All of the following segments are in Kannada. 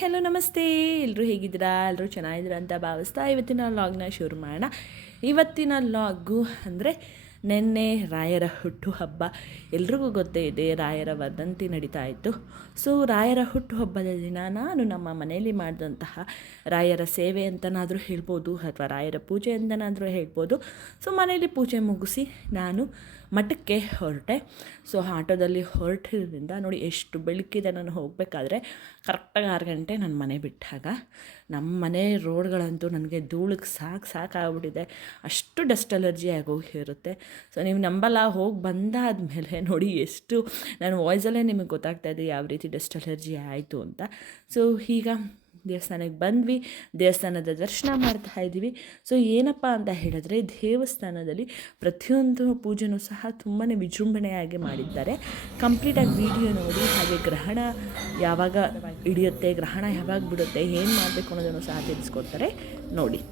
ಹಲೋ ನಮಸ್ತೆ, ಎಲ್ಲರೂ ಹೇಗಿದ್ದೀರಾ? ಎಲ್ಲರೂ ಚೆನ್ನಾಗಿದ್ದೀರಾ ಅಂತ ಭಾವಿಸ್ತಾ ಇವತ್ತಿನ ಲಾಗ್ನ ಶುರು ಮಾಡೋಣ. ಇವತ್ತಿನ ಲಾಗು ಅಂದರೆ ನಿನ್ನೆ ರಾಯರ ಹುಟ್ಟುಹಬ್ಬ. ಎಲ್ರಿಗೂ ಗೊತ್ತೇ ಇದೆ, ರಾಯರ ವರ್ಧಂತಿ ನಡೀತಾ ಇತ್ತು. ಸೊ ರಾಯರ ಹುಟ್ಟುಹಬ್ಬದ ದಿನ ನಾನು ನಮ್ಮ ಮನೆಯಲ್ಲಿ ಮಾಡಿದಂತಹ ರಾಯರ ಸೇವೆ ಅಂತನಾದರೂ ಹೇಳ್ಬೋದು, ಅಥವಾ ರಾಯರ ಪೂಜೆ ಅಂತನಾದರೂ ಹೇಳ್ಬೋದು. ಸೊ ಮನೆಯಲ್ಲಿ ಪೂಜೆ ಮುಗಿಸಿ ನಾನು ಮಠಕ್ಕೆ ಹೊರಟೆ. ಸೊ ಆಟೋದಲ್ಲಿ ಹೊರಟಿರೋದ್ರಿಂದ ನೋಡಿ ಎಷ್ಟು ಬೆಳಕಿದೆ. ನಾನು ಹೋಗಬೇಕಾದ್ರೆ ಕರೆಕ್ಟಾಗಿ 6 ಗಂಟೆ ನನ್ನ ಮನೆ ಬಿಟ್ಟಾಗ. ನಮ್ಮ ಮನೆ ರೋಡ್ಗಳಂತೂ ನನಗೆ ಧೂಳಿಗೆ ಸಾಕಾಗ್ಬಿಟ್ಟಿದೆ, ಅಷ್ಟು ಡಸ್ಟ್ ಅಲರ್ಜಿ ಆಗೋಗಿರುತ್ತೆ. ಸೊ ನೀವು ನಂಬಲ್ಲ, ಹೋಗಿ ಬಂದಾದಮೇಲೆ ನೋಡಿ ಎಷ್ಟು ನಾನು ವಾಯ್ಸಲ್ಲೇ ನಿಮಗೆ ಗೊತ್ತಾಗ್ತಾಯಿದೆ ಯಾವ ರೀತಿ ಡಸ್ಟ್ ಅಲರ್ಜಿ ಆಯಿತು ಅಂತ. ಸೊ ಈಗ ದೇವಸ್ಥಾನಕ್ಕೆ ಬಂದ್ವಿ, ದೇವಸ್ಥಾನದ ದರ್ಶನ ಮಾಡ್ತಾ ಇದ್ದೀವಿ. ಸೊ ಏನಪ್ಪ ಅಂತ ಹೇಳಿದ್ರೆ, ದೇವಸ್ಥಾನದಲ್ಲಿ ಪ್ರತಿಯೊಂದು ಪೂಜೆನೂ ಸಹ ತುಂಬಾ ವಿಜೃಂಭಣೆಯಾಗಿ ಮಾಡಿದ್ದಾರೆ. ಕಂಪ್ಲೀಟಾಗಿ ವಿಡಿಯೋ ನೋಡಿ, ಹಾಗೆ ಗ್ರಹಣ ಯಾವಾಗ ಹಿಡಿಯುತ್ತೆ, ಗ್ರಹಣ ಯಾವಾಗ ಬಿಡುತ್ತೆ, ಏನು ಮಾಡಬೇಕು ಅನ್ನೋದನ್ನು ಸಹ ತಿಳಿಸ್ಕೊಡ್ತಾರೆ ನೋಡಿ.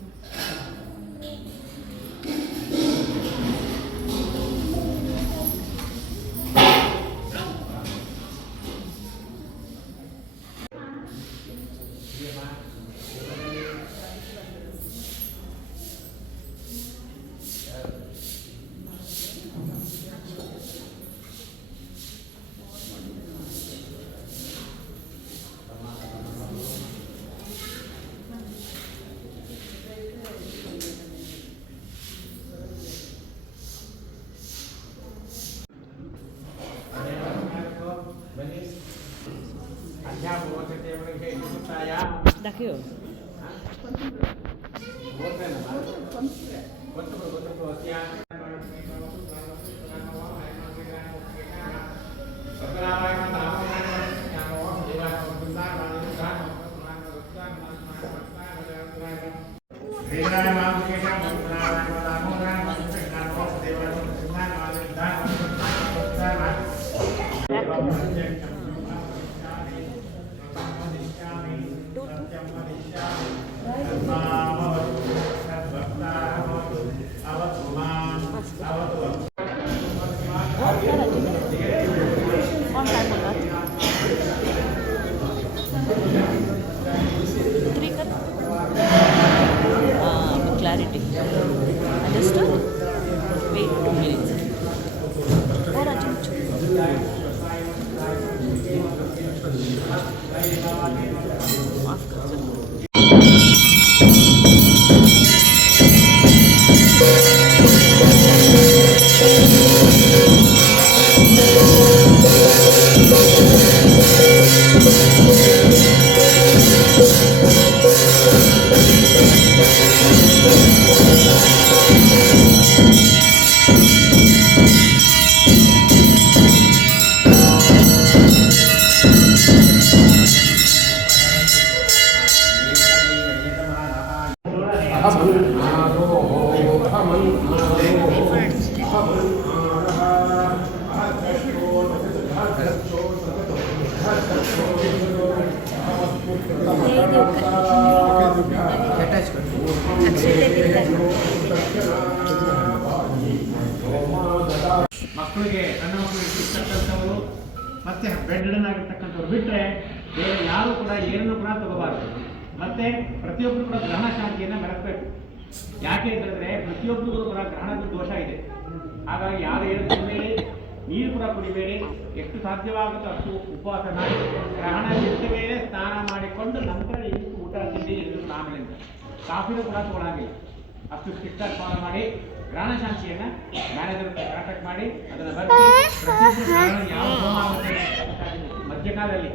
Dakio. Clarity. Understood? Wait 2 minutes. Or ಮಕ್ಕಳಿಗೆ ಸಣ್ಣ ಮಕ್ಕಳಿಗೆ ಇರ್ತಕ್ಕಂಥವರು ಮತ್ತೆ ಬೆಡ್ ರಿಡನ್ ಆಗಿರ್ತಕ್ಕಂಥವ್ರು ಬಿಟ್ಟರೆ ಬೇರೆ ಯಾರು ಕೂಡ ಏನನ್ನು ಕೂಡ ತಗೋಬಾರ್ದು. ಮತ್ತೆ ಪ್ರತಿಯೊಬ್ಬರು ಕೂಡ ಗ್ರಹಣ ಶಾಂತಿಯನ್ನು ಮೆರೆಸಬೇಕು. ಯಾಕೆ ಅಂತಂದರೆ ಪ್ರತಿಯೊಬ್ಬರಿಗೂ ಕೂಡ ಗ್ರಹಣದ ದೋಷ ಇದೆ. ಹಾಗಾಗಿ ಯಾರು ಏನು ತಿನ್ನಬೇಡಿ, ನೀರು ಕೂಡ ಕುಡಿಬೇಡಿ, ಎಷ್ಟು ಸಾಧ್ಯವಾಗುತ್ತೋ ಅಷ್ಟು ಉಪವಾಸ ಮಾಡಿ ಗ್ರಹಣ ಬಿಟ್ಟ ಮೇಲೆ ಸ್ನಾನ ಮಾಡಿಕೊಂಡು ನಂತರ ಊಟ ತಿಂಡಿ ಆಮೇಲೆ ಕಾಫಿನೂ ಕೂಡ ತಗೊಳ್ಳಂಗಿಲ್ಲ. ಅಷ್ಟು ಸ್ಟ್ರಿಕ್ಟಾಗಿ ಫಾಲೋ ಮಾಡಿ ಗ್ರಹಣ ಶಾಂತಿಯನ್ನು ಮ್ಯಾನೇಜರ್ ಕಾಂಟ್ಯಾಕ್ಟ್ ಮಾಡಿ ಅದನ್ನು ಬರ್ತೀವಿ. ಯಾವ ಹೋಮ ಆಗುತ್ತೆ ಮಧ್ಯಕಾಲದಲ್ಲಿ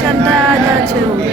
ಚಂದದ ಚೌಡಿ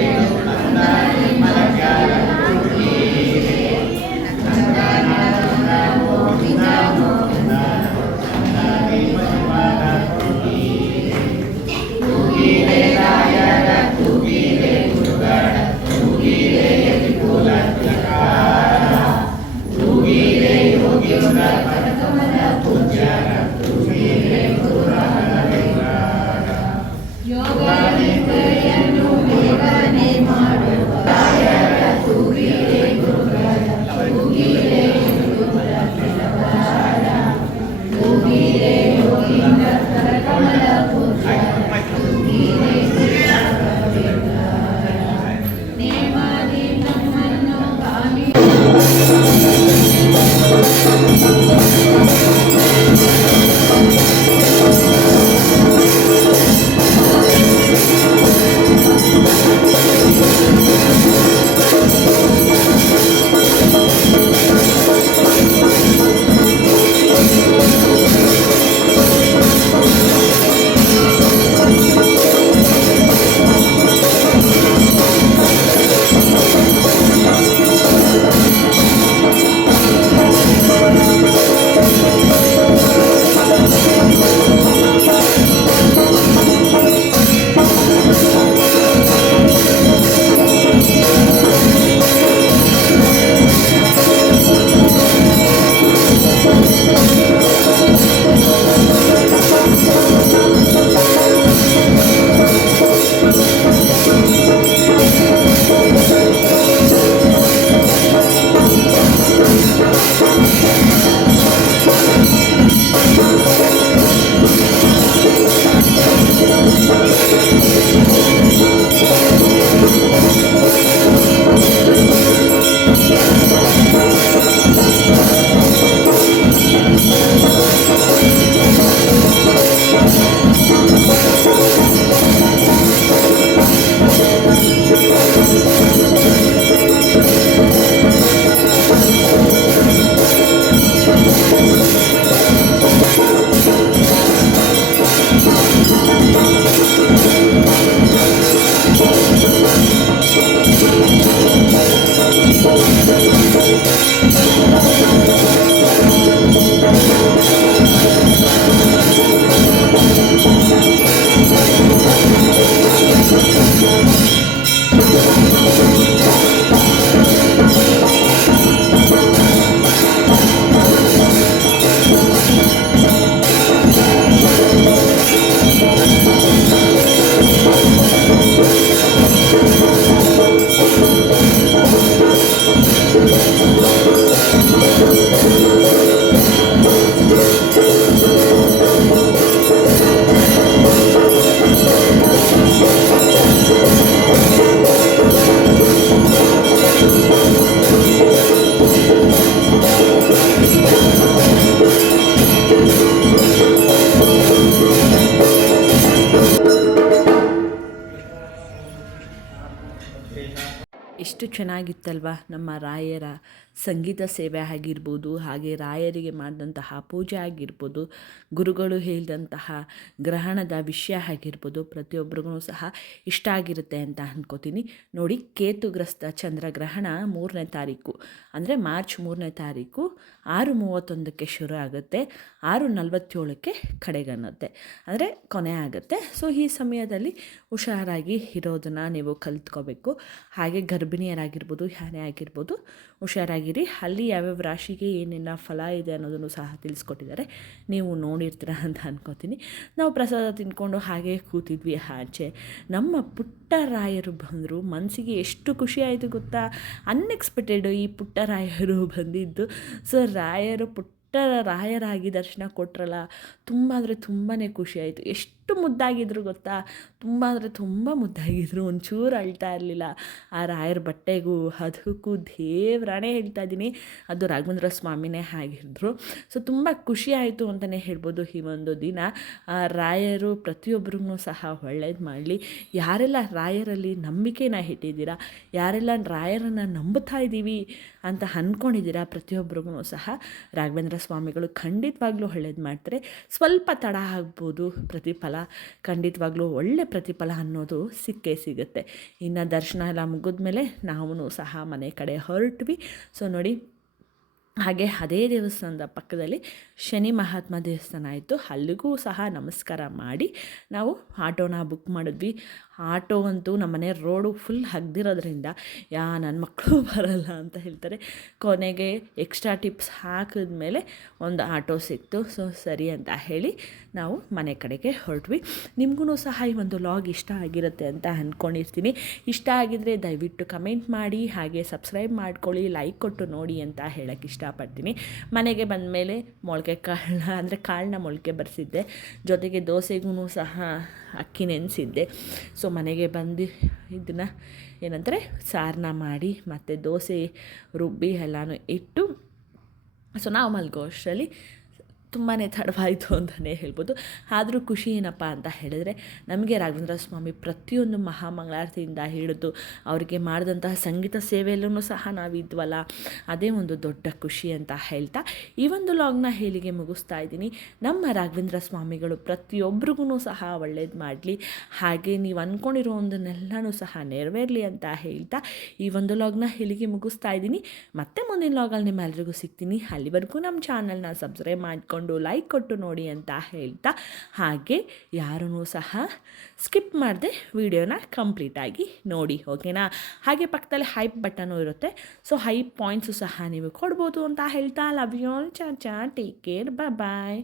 ಎಷ್ಟು ಚೆನ್ನಾಗಿತ್ತಲ್ವ ನಮ್ಮ ರಾಯರ ಸಂಗೀತ ಸೇವೆ ಆಗಿರ್ಬೋದು, ಹಾಗೆ ರಾಯರಿಗೆ ಮಾಡಿದಂತಹ ಪೂಜೆ ಆಗಿರ್ಬೋದು, ಗುರುಗಳು ಹೇಳಿದಂತಹ ಗ್ರಹಣದ ವಿಷಯ ಆಗಿರ್ಬೋದು, ಪ್ರತಿಯೊಬ್ಬರಿಗೂ ಸಹ ಇಷ್ಟ ಆಗಿರುತ್ತೆ ಅಂತ ಅಂದ್ಕೋತೀನಿ. ನೋಡಿ, ಕೇತುಗ್ರಸ್ತ ಚಂದ್ರಗ್ರಹಣ 3ನೇ ತಾರೀಕು ಅಂದರೆ ಮಾರ್ಚ್ 3ನೇ ತಾರೀಕು 6:31ಕ್ಕೆ ಶುರು ಆಗುತ್ತೆ, 6:47ಕ್ಕೆ ಕಡೆಗನ್ನುತ್ತೆ, ಅಂದರೆ ಕೊನೆ ಆಗುತ್ತೆ. ಸೊ ಈ ಸಮಯದಲ್ಲಿ ಹುಷಾರಾಗಿ ಇರೋದನ್ನು ನೀವು ಕಲಿತ್ಕೋಬೇಕು. ಹಾಗೆ ಗರ್ಭಿಣಿಯರಾಗಿರ್ಬೋದು, ಯಾರೇ ಆಗಿರ್ಬೋದು ಹುಷಾರಾಗಿರಿ. ಅಲ್ಲಿ ಯಾವ್ಯಾವ ರಾಶಿಗೆ ಏನೆಲ್ಲ ಫಲ ಇದೆ ಅನ್ನೋದನ್ನು ಸಹ ತಿಳಿಸ್ಕೊಟ್ಟಿದ್ದಾರೆ, ನೀವು ನೋಡಿರ್ತೀರ ಅಂತ ಅನ್ಕೋತೀನಿ. ನಾವು ಪ್ರಸಾದ ತಿಂದ್ಕೊಂಡು ಹಾಗೆ ಕೂತಿದ್ವಿ ಆಚೆ. ನಮ್ಮ ಪುಟ್ಟ ರಾಯರು ಬಂದರು. ಮನಸ್ಸಿಗೆ ಎಷ್ಟು ಖುಷಿ ಆಯಿತು ಗೊತ್ತಾ, ಅನ್ಎಕ್ಸ್ಪೆಕ್ಟೆಡ್ ಈ ಪುಟ್ಟ ರಾಯರು ಬಂದಿದ್ದು. ಸೊ ರಾಯರು ರಾಯರಾಗಿ ದರ್ಶನ ಕೊಟ್ರಲ್ಲ, ತುಂಬ ಅಂದರೆ ತುಂಬಾ ಖುಷಿ ಆಯಿತು. ಎಷ್ಟು ಎಷ್ಟು ಮುದ್ದಾಗಿದ್ರು ಗೊತ್ತಾ, ತುಂಬ ಅಂದರೆ ತುಂಬ ಮುದ್ದಾಗಿದ್ರು, ಒಂಚೂರು ಅಳ್ತಾ ಇರಲಿಲ್ಲ. ಆ ರಾಯರ ಬಟ್ಟೆಗೂ ಅದಕ್ಕೂ ದೇವ್ರಾಣೆ ಹೇಳ್ತಾ ಇದ್ದೀನಿ, ಅದು ರಾಘವೇಂದ್ರ ಸ್ವಾಮಿನೇ ಆಗಿದ್ರು. ಸೊ ತುಂಬ ಖುಷಿ ಆಯಿತು ಅಂತಲೇ ಹೇಳ್ಬೋದು ಈ ಒಂದು ದಿನ. ರಾಯರು ಪ್ರತಿಯೊಬ್ಬರಿಗೂ ಸಹ ಒಳ್ಳೇದು ಮಾಡಲಿ. ಯಾರೆಲ್ಲ ರಾಯರಲ್ಲಿ ನಂಬಿಕೆನ ಇಟ್ಟಿದ್ದೀರಾ, ಯಾರೆಲ್ಲ ರಾಯರನ್ನು ನಂಬುತ್ತಾ ಇದ್ದೀವಿ ಅಂತ ಅಂದ್ಕೊಂಡಿದ್ದೀರಾ, ಪ್ರತಿಯೊಬ್ಬರಿಗೂ ಸಹ ರಾಘವೇಂದ್ರ ಸ್ವಾಮಿಗಳು ಖಂಡಿತವಾಗ್ಲೂ ಒಳ್ಳೇದು ಮಾಡ್ತಾರೆ. ಸ್ವಲ್ಪ ತಡ ಆಗ್ಬೋದು, ಪ್ರತಿಫಲ ಖಂಡಿತವಾಗ್ಲೂ ಒಳ್ಳೆ ಪ್ರತಿಫಲ ಅನ್ನೋದು ಸಿಕ್ಕೇ ಸಿಗುತ್ತೆ. ಇನ್ನು ದರ್ಶನ ಎಲ್ಲ ಮುಗಿದ್ಮೇಲೆ ನಾವು ಸಹ ಮನೆ ಕಡೆ ಹೊರಟ್ವಿ. ಸೊ ನೋಡಿ, ಹಾಗೆ ಅದೇ ದೇವಸ್ಥಾನದ ಪಕ್ಕದಲ್ಲಿ ಶನಿ ಮಹಾತ್ಮ ದೇವಸ್ಥಾನ ಇತ್ತು, ಅಲ್ಲಿಗೂ ಸಹ ನಮಸ್ಕಾರ ಮಾಡಿ ನಾವು ಆಟೋನ ಬುಕ್ ಮಾಡಿದ್ವಿ. ಆಟೋ ಅಂತೂ ನಮ್ಮನೆ ರೋಡು ಫುಲ್ ಹಗ್ದಿರೋದ್ರಿಂದ ನನ್ನ ಮಕ್ಕಳು ಬರಲ್ಲ ಅಂತ ಹೇಳ್ತಾರೆ. ಕೊನೆಗೆ ಎಕ್ಸ್ಟ್ರಾ ಟಿಪ್ಸ್ ಹಾಕಿದ್ಮೇಲೆ ಒಂದು ಆಟೋ ಸಿಕ್ತು. ಸೊ ಸರಿ ಅಂತ ಹೇಳಿ ನಾವು ಮನೆ ಕಡೆಗೆ ಹೊರಟ್ವಿ. ನಿಮಗೂ ಸಹ ಈ ಒಂದು ಲಾಗ್ ಇಷ್ಟ ಆಗಿರುತ್ತೆ ಅಂತ ಅಂದ್ಕೊಂಡಿರ್ತೀನಿ. ಇಷ್ಟ ಆಗಿದರೆ ದಯವಿಟ್ಟು ಕಮೆಂಟ್ ಮಾಡಿ, ಹಾಗೆ ಸಬ್ಸ್ಕ್ರೈಬ್ ಮಾಡ್ಕೊಳ್ಳಿ, ಲೈಕ್ ಕೊಟ್ಟು ನೋಡಿ ಅಂತ ಹೇಳೋಕ್ಕೆ ಇಷ್ಟಪಡ್ತೀನಿ. ಮನೆಗೆ ಬಂದಮೇಲೆ ಮೊಳಕೆ ಕಾಳನ್ನ ಅಂದರೆ ಕಾಳನ್ನ ಮೊಳಕೆ ಬರೆಸಿದ್ದೆ, ಜೊತೆಗೆ ದೋಸೆಗೂ ಸಹ ಅಕ್ಕಿ ನೆನೆಸಿದ್ದೆ. ಸೊ ಮನೆಗೆ ಬಂದು ಇದನ್ನು ಏನಂತಾರೆ ಸಾರನ್ನ ಮಾಡಿ ಮತ್ತು ದೋಸೆ ರುಬ್ಬಿ ಎಲ್ಲನೂ ಇಟ್ಟು, ಸೊ ನಾವು ಮಲ್ಗೋ ಅಷ್ಟರಲ್ಲಿ ತುಂಬಾ ತಡವಾಯಿತು ಅಂತಲೇ ಹೇಳ್ಬೋದು. ಆದರೂ ಖುಷಿ ಏನಪ್ಪ ಅಂತ ಹೇಳಿದ್ರೆ, ನಮಗೆ ರಾಘವೇಂದ್ರ ಸ್ವಾಮಿ ಪ್ರತಿಯೊಂದು ಮಹಾಮಂಗಳಾರತಿಯಿಂದ ಹಿಡಿದು ಅವರಿಗೆ ಮಾಡಿದಂತಹ ಸಂಗೀತ ಸೇವೆಯಲ್ಲೂ ಸಹ ನಾವಿದ್ವಲ್ಲ, ಅದೇ ಒಂದು ದೊಡ್ಡ ಖುಷಿ ಅಂತ ಹೇಳ್ತಾ ಈ ಒಂದು ಲಾಗ್ನ ಹೇಳಿಗೆ ಮುಗಿಸ್ತಾ ಇದ್ದೀನಿ. ನಮ್ಮ ರಾಘವೇಂದ್ರ ಸ್ವಾಮಿಗಳು ಪ್ರತಿಯೊಬ್ಬರಿಗೂ ಸಹ ಒಳ್ಳೇದು ಮಾಡಲಿ, ಹಾಗೆ ನೀವು ಅಂದ್ಕೊಂಡಿರೋ ಒಂದನ್ನೆಲ್ಲನೂ ಸಹ ನೆರವೇರಲಿ ಅಂತ ಹೇಳ್ತಾ ಈ ಒಂದು ಲಾಗ್ನ ಹೇಳಿಗೆ ಮುಗಿಸ್ತಾ ಇದ್ದೀನಿ. ಮತ್ತೆ ಮುಂದಿನ ಲಾಗಲ್ಲಿ ನಿಮ್ಮೆಲ್ಲರಿಗೂ ಸಿಗ್ತೀನಿ. ಅಲ್ಲಿವರೆಗೂ ನಮ್ಮ ಚಾನಲ್ನ ಸಬ್ಸ್ಕ್ರೈಬ್ ಮಾಡಿಕೊಂಡು ಲೈಕ್ ಕೊಟ್ಟು ನೋಡಿ ಅಂತ ಹೇಳ್ತಾ, ಹಾಗೆ ಯಾರೂ ಸಹ ಸ್ಕಿಪ್ ಮಾಡದೆ ವಿಡಿಯೋನ ಕಂಪ್ಲೀಟಾಗಿ ನೋಡಿ, ಓಕೆನಾ? ಹಾಗೆ ಪಕ್ಕದಲ್ಲಿ ಹೈಪ್ ಬಟನು ಇರುತ್ತೆ, ಸೊ ಹೈಪ್ ಪಾಯಿಂಟ್ಸು ಸಹ ನೀವು ಕೊಡ್ಬೋದು ಅಂತ ಹೇಳ್ತಾ, ಲವ್ ಯು ಆಲ್, ಚಾ ಟೇಕ್ ಕೇರ್, ಬಾಯ್.